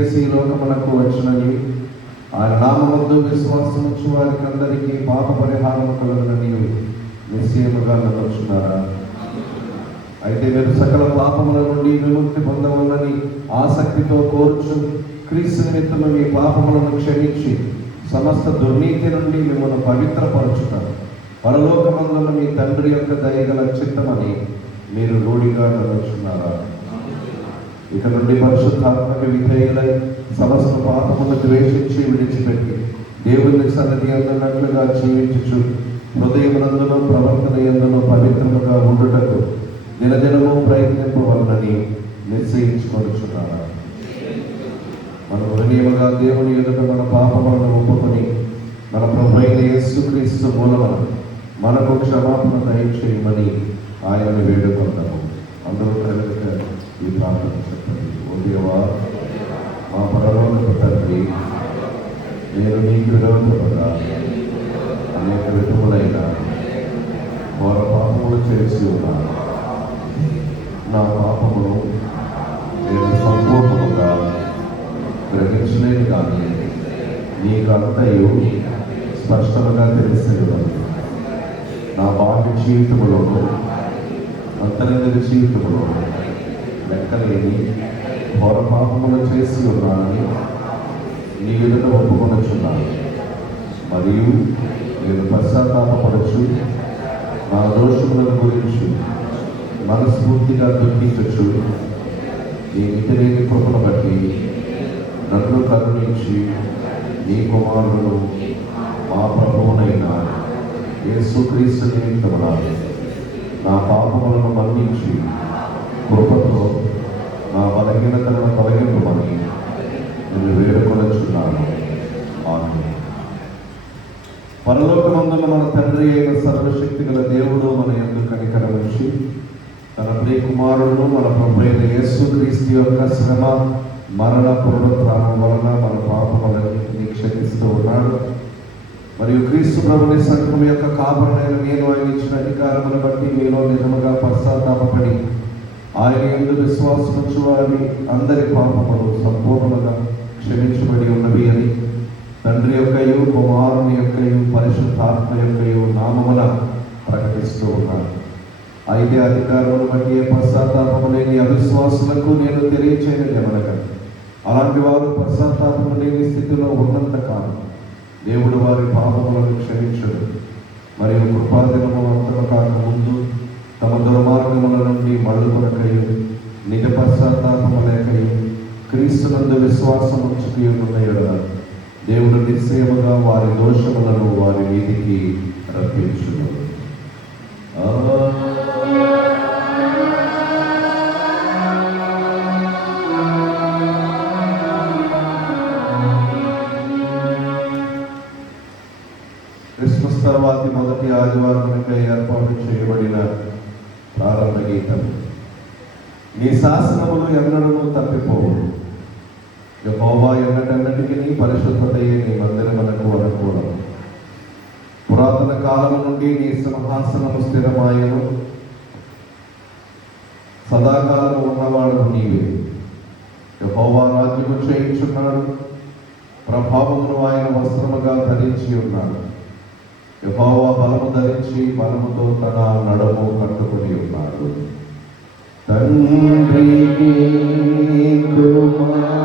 ఈ లోకమునకు వచ్చినని ఆయన నామమందు విశ్వాసముంచు వారికి అందరికీ పాప పరిహారం కలుగునని నిశ్చయముగా నమ్ముచున్నారా? అయితే మీరు సకల పాపముల నుండి విముక్తి పొందవలని ఆసక్తితో కోర్చు క్రీస్తు నిమిత్తము మీ పాపములను క్షమించి సమస్త దుర్నీతి నుండి మిమ్మల్ని పవిత్రపరచుతారు. పరలోకమందున మీ తండ్రి యొక్క దయగల చిత్తమని మీరు రూఢిగా నమ్ముచున్నారా? ఇక నుండి పరిశుద్ధాత్మక విధేయులై సమస్త పాపమును ద్వేషించి విడిచిపెట్టి దేవుని సన్నిధి అందున్నట్లుగా జీవించుచు హృదయమునందును ప్రవర్తన యందును పవిత్రముగా ఉండుటకు దినదినము ప్రయత్నింపవలనని నిశ్చయించుకొనుచున్నారా? మనము వినయముగా దేవుని ఎదుట మన పాపములను ఒప్పుకొని మన ప్రభువైన యేసుక్రీస్తు మూలమున మనకు క్షమాపణ దయచేయమని ఆయనను వేడుకొందాము. అందరూ కనుక ఈ ప్రార్థన చెప్పండి. ఓ దేవా, మా పరలోకపు తండ్రి, నేను నీకు విరోధముగా అనేక విధములైన ఘోర పాపములు చేసి ఉన్నాను. నా పాపమును నేను సంపూర్ణముగా గ్రహించలేను, కానీ నీకు అంతయు స్పష్టంగా తెలిసేవాడు. నా బాహ్య జీవితములోను అంతరంగ జీవితములోను లెక్కలేని ఘోర పాపములు చేసి ఉన్నానని నీ ఎదుట ఒప్పుకొనుచున్నాను. మరియు నేను పశ్చాత్తాపపరచు నా దోషములను గురించి మనస్ఫూర్తిగా దుఃఖించచ్చు నీ మితిలేని కృపను బట్టి నన్ను కరుణించి నీ కుమారుడు మా ప్రభువునైన యేసుక్రీస్తు నిమిత్తమున నా పాపములను మన్నించి కృపతో నా బలహీనతలను తొలగింపమని నేను వేడుకొనుచున్నాను. ఆమేన్. పరలోకమందున మన తండ్రి అయిన సర్వశక్తి గల దేవుడు మన యందు కనికరమించి తన ప్రియ కుమారుడును మన ప్రభు అయిన యేసుక్రీస్తు యొక్క శ్రమ మరణ పునరుత్థానం వలన మన పాపములన్నింటినీ క్షమిస్తూ ఉన్నాడు. మరియు క్రీస్తు ప్రభుని సంఘం యొక్క కాపరుడైన నేను ఆయన ఇచ్చిన అధికారమును బట్టి మీలో నిజముగా పశ్చాత్తాపపడి ఆయన యందు విశ్వాసముంచు వారి అందరి పాపములు సంపూర్ణంగా క్షమించబడి ఉన్నవి అని తండ్రి యొక్కయు కుమారుని యొక్కయు పరిశుద్ధాత్మ యొక్కయు నామమున ప్రకటిస్తూ ఉన్నాను. అయితే అధికారమును బట్టి పశ్చాత్తాపము లేని అవిశ్వాసులకు నేను తెలియచేయగలనగా అలాంటి వారు పశ్చాత్తాపము లేని స్థితిలో ఉన్నంత కాలం దేవుడు వారి పాపములను క్షమించడు. మరియు కృపాదినము అంతము కాక ముందు తమ దుర్మార్గముల నుండి మళ్ళుకొనకయు నిజ పశ్చాత్తాపము లేకయు క్రీస్తునందు విశ్వాసం ఉంచుకున్న యెడల దేవుడు నిశ్చయముగా వారి దోషములను వారి మీదికి రప్పించును. క్రిస్మస్ తర్వాతి మొదటి ఆదివారమునకై ఏర్పాటు చేయబడిన ప్రారంభ గీతం. నీ శాసనములు ఎన్నడూ తప్పిపోవు. యెహోవా ఎన్నటెన్నటికి నీ పరిశుద్ధతయే నీ మందిరమునకు అనుకూలం. పురాతన కాలము నుండి నీ సింహాసనము స్థిరమాయను. సదాకాలము ఉన్నవాడు నీవే. యెహోవా రాజ్యము చేయించున్నాడు. ప్రభావమును ఆయన వస్త్రముగా ధరించి ఉన్నాడు. యెహోవా బలము ధరించి బలముతో తన నడుము కట్టుకుని ఉన్నాడు. తండ్రికి కుమారుని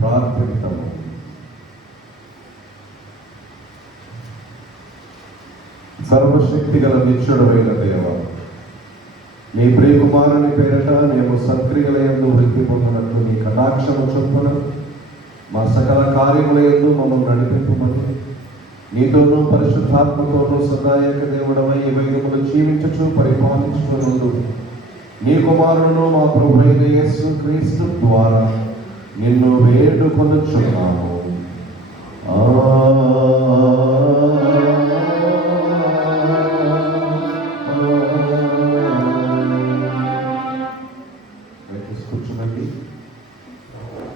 ప్రార్థిద్దాము. సర్వశక్తి గల నిత్యుడమైన దేవ, నీ ప్రియకుమారుని పేరట మేము సత్క్రియలయందు వృద్ధి పొందినట్లు నీ కటాక్షము చొప్పున మా సకల కార్యములయందు మమ్మల్ని నడిపింపమని నీతోనూ పరిశుద్ధాత్మతోనూ సదాయక దేవుడమై యుగములు జీవించుచు పరిపాలించుకున్నందు నీ కుమారుడును మా ప్రభువైన యేసు క్రీస్తు ద్వారా నిన్ను వేడుకొనుచున్నాము. ఆమేన్.